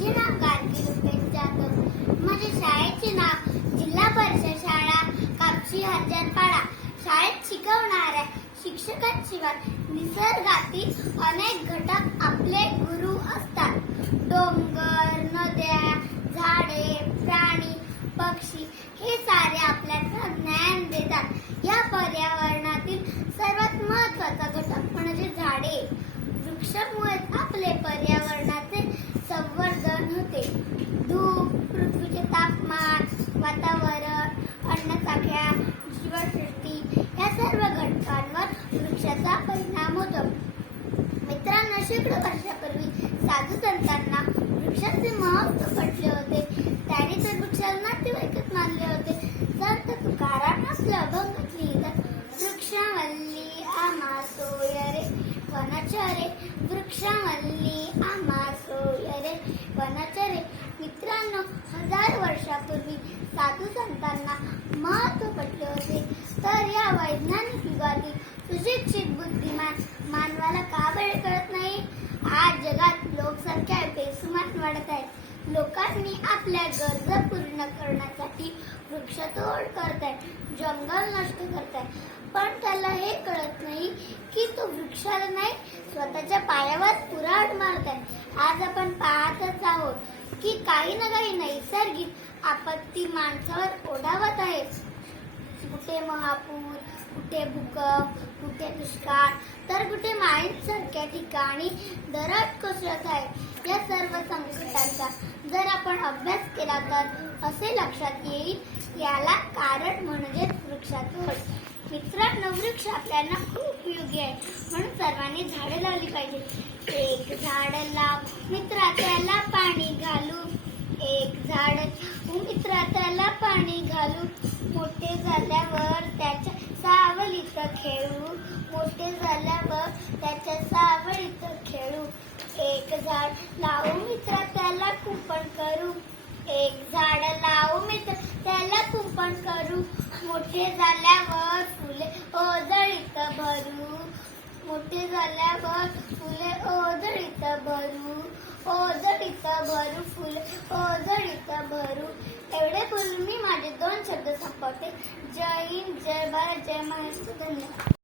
माझे नाव गार्गी रुपेश जाधव. माझ्या शाळेचे नाव जिल्हा परिषद शाळा कापशी हरजनपाडा. शाळेत शिकवणाऱ्या शिक्षकांशिवाय निसर्गातील अनेक घटक आपले गुरु असतात. डोंगर, नद्या, झाडे, प्राणी, पक्षी हे सारे आपल्याला ज्ञान देतात. या पर्यावरणातील सर्वात महत्त्वाचा घटक म्हणजे झाडे. वृक्षामुळे आपले पर्यावरणाचे संवर्धन होते. धूप, पृथ्वीचे तापमान, वातावरण, अन्नसाखळा, जीवसृष्टी या सर्व घटकांवर वृक्षाचा परिणाम होतो. मित्रांनो, शेकडो वर्षापूर्वी साधू संतांना वृक्षाचे महत्त्व पटले होते. त्यांनी तर वृक्षाला नातेवाईकच मानले होते. संत तुकाराम आपले अभंगात लिहितात, वृक्षावल्ली आम्हा सोय रे वनचरे, वृक्षावल्ली आम्हा सोय रे वनचरे. मित्रांनो, हजार वर्षापूर्वी साधू संतांना महत्त्व पटले होते, तर या वैज्ञानिक युगातील सुशिक्षित बुद्धिमान मानवाला का बरे कळत नाही? आज जगात लोकसंख्या बेसुमार वाढत आहे. लोकांनी आपल्या गरजा पूर्ण करण्यासाठी वृक्षतोड करतायत, जंगल नष्ट करतायत. पण त्याला हे कळत नाही की तो वृक्षाला नाही, स्वतःच्या पायावर कुऱ्हाड मारत आहे. आज आपण पाहतच आहोत की काही ना काही नैसर्गिक आपत्ती माणसावर ओढावत आहे. कुठे महापूर, कुठे भूकंप, कुठे दुष्काळ, तर कुठे माळींसारख्या ठिकाणी दरड कोसळत आहे. या सर्व संकटांचा जर आपण अभ्यास केला तर असे लक्षात येईल, याला कारण म्हणजे वृक्षतोड. मित्रांनो, वृक्ष आपल्याला खूप उपयोगी आहे, म्हणून सर्वांनी झाडे लावली पाहिजे. एक झाड लाव मित्रा, त्याला पाणी घालू. एक झाड मित्रा, त्याला पाणी घालू. मोठे झाल्यावर त्याच्या सावलीत खेळू. मोठे झाल्यावर त्याच्या सावलीत खेळू. एक झाड लावू मित्रा, त्याला कुंपण करू. एक झाड लावू मित्र, त्याला कुंपण करू. मोठे झाल्यावर फुले ओझळीत भरू. मोठे झाल्यावर फुले ओझळीत भरू. ओझळीत भरू फुले ओझळीत भरू. एवढे बोलून मी माझे 2 शब्द संपवते. जय हिंद, जय भारत, जय महाराष्ट्र. धन्यवाद.